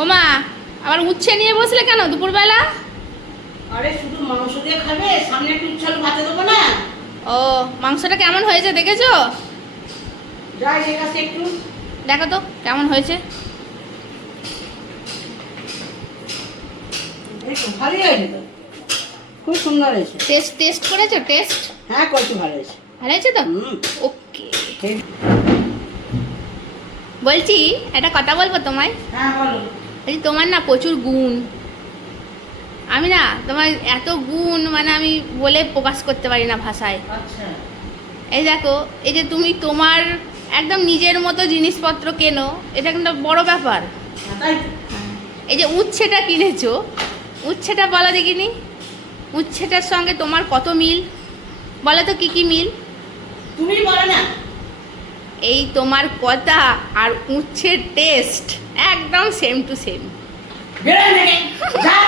ও মা, আবার উচ্ছে নিয়ে বসলে কেন দুপুরবেলা? আরে শুধু মাংস দিয়ে খাবে, সামনে একটু উচ্ছালো ভাতে দেবো না? ও, মাংসটা কেমন হয়েছে দেখেছো? যাই এর কাছে একটু দেখো তো কেমন হয়েছে। এই তো ভালোই হয়েছে তো, খুব সুন্দর হয়েছে। টেস্ট টেস্ট করেছো? টেস্ট হ্যাঁ করছি, ভালো হয়েছে। ভালো হয়েছে তো? হুম। ওকে। ঠিক। বলছি একটা কথা বলবো তোমায়। হ্যাঁ বলো। বলছি তোমার না প্রচুর গুণ। আমি না তোমার এত গুণ মানে আমি বলে প্রকাশ করতে পারি না ভাষায়। আচ্ছা। এই দেখো, এই যে তুমি তোমার একদম নিজের মতো জিনিসপত্র কেনো, এটা কিন্তু বড় ব্যাপার। হ্যাঁ, তাই তো। এই যে উচ্ছেটা কিনেছো, উচ্ছেটা বলা দেখিনি। উচ্ছেটার সঙ্গে তোমার কত মিল বলো তো, কি কি মিল? তুমি বলো না। এই তোমার কথা আর উচ্ছের টেস্ট একদম সেম টু সেম। বেরোয় নাকি? যা।